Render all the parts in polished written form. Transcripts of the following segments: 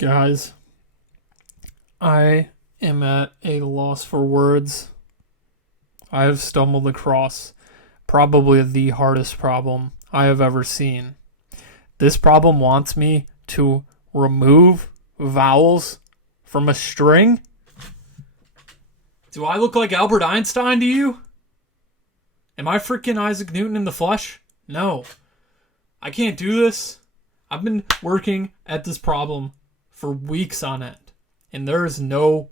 Guys, I am at a loss for words. I have stumbled across probably the hardest problem I have ever seen. This problem wants me to remove vowels from a string. Do I look like Albert Einstein to you? Am I freaking Isaac Newton in the flesh? No. I can't do this. I've been working at this problem for weeks on end, and there is no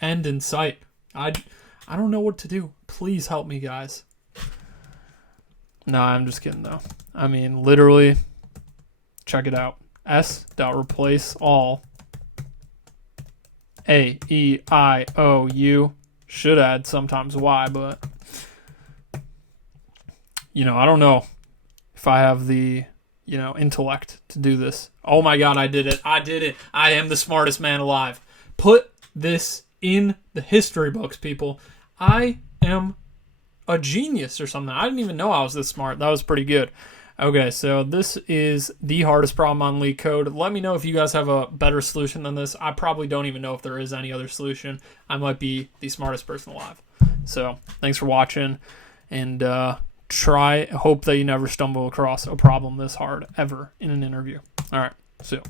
end in sight. I don't know what to do. Please help me, guys. Nah, I'm just kidding, though. I mean, literally, check it out. S.replace all. A, E, I, O, U. Should add sometimes Y, but, I don't know if I have the, intellect to do this. Oh my God, I did it. I am the smartest man alive. Put this in the history books, people. I am a genius or something. I didn't even know I was this smart. That was pretty good. Okay, so this is the hardest problem on LeetCode. Let me know if you guys have a better solution than this. I probably don't even know if there is any other solution. I might be the smartest person alive. So thanks for watching, and hope that you never stumble across a problem this hard ever in an interview. All right, see you.